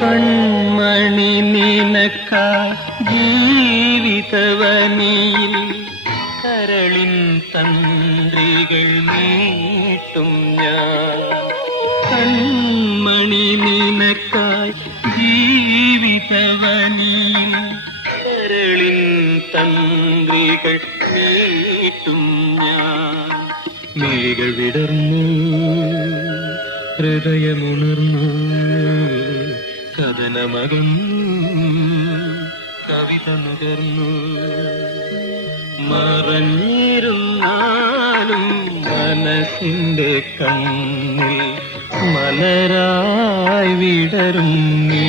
കൺമണി നിനക്ക ജീവിതവനിയിൽ കരളിൻ തന്ത്രികൾ നീട്ടും ഞാൻ. കൺമണി നിനക്കായി ജീവിതവനിയിൽ കരളിൻ തന്ത്രികൾ നീട്ടും ഞാൻ. മിഴികൾ വിടർന്നു ഹൃദയമുണർന്നു കഥനമകന്നു കവിത നുകർന്നു. മറഞ്ഞിരുന്നാലും മനസ്സിന്റെ കണ്ണിൽ മലരായി വിടരും നീ.